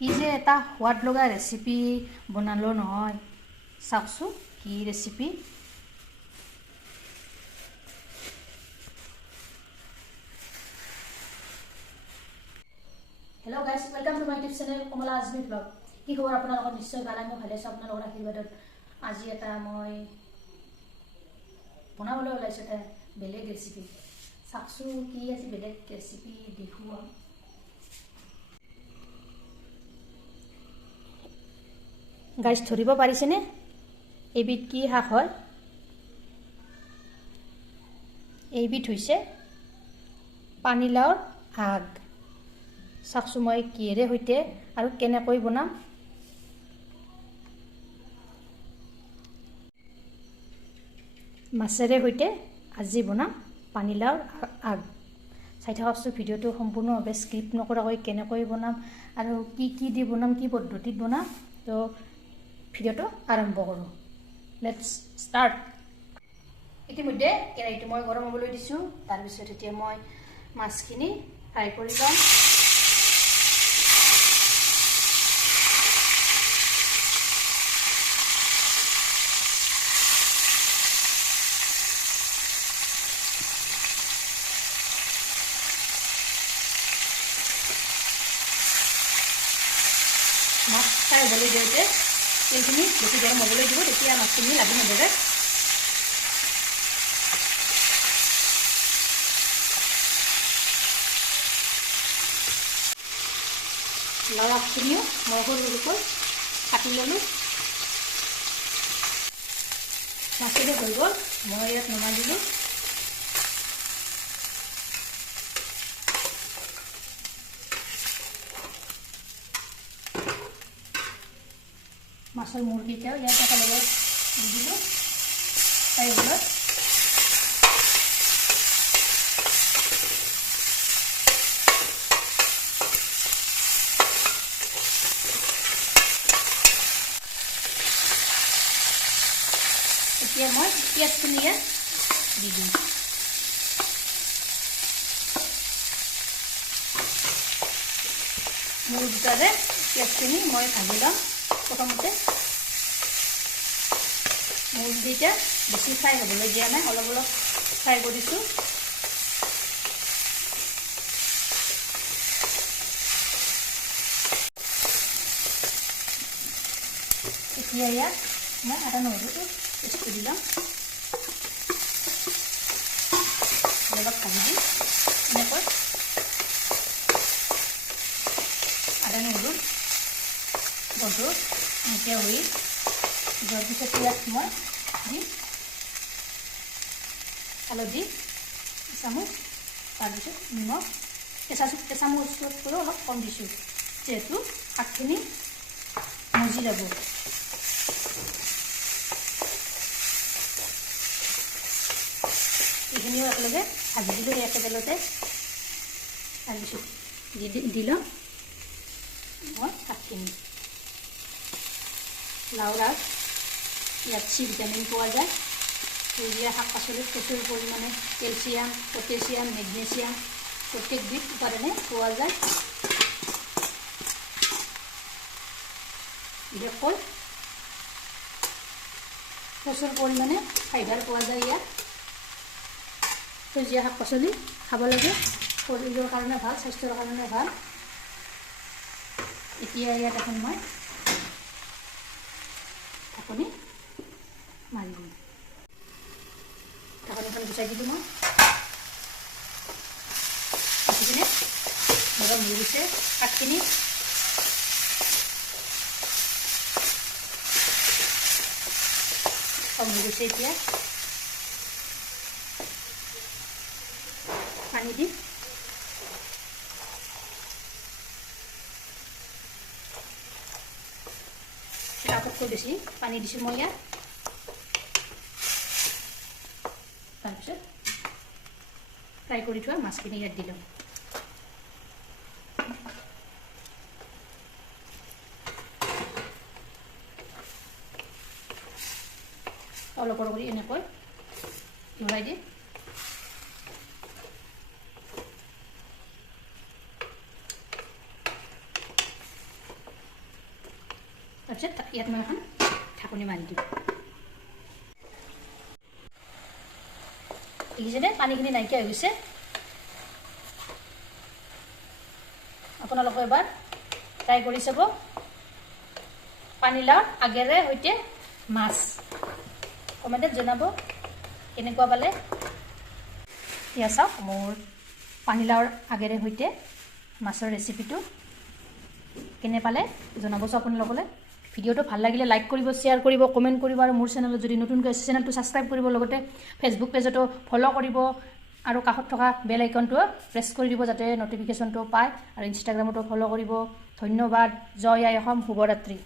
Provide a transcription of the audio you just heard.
কি যে এটা সোৱাদ লগা ৰেচিপি বনালোঁ নহয় চাওকচোন কি recipe hello' guys welcome to my YouTube channel Kamala Azmi blog কি খবৰ আপোনালোকৰ নিশ্চয় ভাল আমি ভালে আছোঁ। আপোনালোকৰ আশীৰ্বাদত আজি এটা মই বনাবলৈ ওলাইছোঁ এটা বেলেগ ৰেচিপি চাওকচোন কি আজি? বেলেগ ৰেচিপি দেখুৱাম গাইজ ধৰিব পাৰিছেনে? এইবিধ কি শাক হয়? এইবিধ হৈছে পানীলাওৰ শাক চাওকচোন মই কিহেৰে সৈতে আৰু কেনেকৈ বনাম? মাছেৰে সৈতে আজি বনাম পানীলাওৰ আগ। চাই থাককচোন ভিডিঅ'টো সম্পূৰ্ণভাৱে স্কিপ নকৰাকৈ কেনেকৈ বনাম আৰু কি কি দি বনাম, কি পদ্ধতিত বনাম। তো ভিডিঅ'টো আৰম্ভ কৰোঁ। লেটছ ষ্টাৰ্ট ইতিমধ্যে কেৰাহীটো মই গৰম হ'বলৈ দিছোঁ। তাৰপিছত এতিয়া মই মাছখিনি ফ্ৰাই কৰি ল'ম। মাছ ফ্ৰাই হ'বলৈ দিওঁতে তেলখিনি বেছি গৰম হ'বলৈ দিব তেতিয়া মাছখিনি লাগি নধৰে লাও আগখিনিও মই সৰু সৰুকৈ কাটি ল'লোঁ। মাছখিনি হৈ গ'ল, মই ইয়াত নমাই দিলোঁ। মাছৰ মূৰকেইটাও ইয়াত একেলগে দি দিলোঁ চাৰিওফালত এতিয়া মই পিঁয়াজখিনি ইয়াত দি দিম মূৰ দুটাৰে পিঁয়াজখিনি মই ভাজি ল'ম প্ৰথমতে মূৰ দুইটা বেছি ফ্ৰাই হ'বলৈ দিয়া নাই, অলপ অলপ ফ্ৰাই কৰিছোঁ। এতিয়া ইয়াত মই আদা নহৰুটো পেষ্ট কৰি ল'ম। অলপ ভাজি এনেকৈ। আদা নহৰু এনেকৈ হৈ যোৱাৰ পিছত ইয়াত মই দিম হালধি চামুচ তাৰপিছত নিমখ, কেঁচা কেঁচামুচতকৈও অলপ কম দিছোঁ, যিহেতু শাকখিনি মজি যাব। এইখিনিও একেলগে ভাজি দিলোঁ এই একেডালতে তাৰপিছত দি দি ল'ম মই শাকখিনি। আগ ইয়াত চি ভিটামিন পোৱা যায়। সেউজীয়া শাক পাচলিত প্ৰচুৰ পৰিমাণে কেলছিয়াম, পটেছিয়াম, মেগনেছিয়াম প্ৰত্যেকবিধ উপাদানে পোৱা যায়। বিশেষকৈ প্ৰচুৰ পৰিমাণে ফাইবাৰ পোৱা যায় ইয়াত। সেউজীয়া শাক পাচলি খাব লাগে, শৰীৰৰ কাৰণে ভালো, স্বাস্থ্যৰ কাৰণে ভালো। এতিয়া ইয়াত এখন মই ঢাকনি মাৰি দিম ঢাকনিখন গুচাই দিলোঁ মই ৰাখি কিনে নৰম হৈ গৈছে শাকখিনি কম হৈ গৈছে এতিয়া পানী দিম আগতকৈ বেছি পানী দিছোঁ মই ইয়াত তাৰপিছত ফ্ৰাই কৰি থোৱা মাছখিনি ইয়াত দিলোঁ। অলপ কৰি এনেকৈ ঘূৰাই দি তাৰপিছত ইয়াত মই এখন ঢাকনি মাৰি দিম। দেখিছেনে? পানীখিনি নাইকিয়া হৈ গৈছে। আপোনালোকে এবাৰ ট্ৰাই কৰি চাব। পানীলাও আগেৰে সৈতে মাছ। কমেণ্টত জনাব কেনেকুৱা পালে। এতিয়া চাওক, মোৰ পানীলাওৰ আগেৰে সৈতে মাছৰ ৰেচিপিটো কেনে পালে জনাবচোন আপোনালোকলৈ। ভিডিঅ'টো ভাল লাগিলে লাইক কৰিব শ্বেয়াৰ কৰিব কমেণ্ট কৰিব আৰু মোৰ চেনেলত যদি নতুনকৈ আছে চেনেলটো ছাবস্ক্ৰাইব কৰিব লগতে ফেচবুক পেজতো ফ'ল' কৰিব আৰু কাষত থকা বেল আইকনটো প্ৰেছ কৰি দিব যাতে নটিফিকেশ্যনটো পায় আৰু ইনষ্টাগ্ৰামতো ফ'ল' কৰিব। ধন্যবাদ। জয় আই অসম। শুভৰাত্ৰি।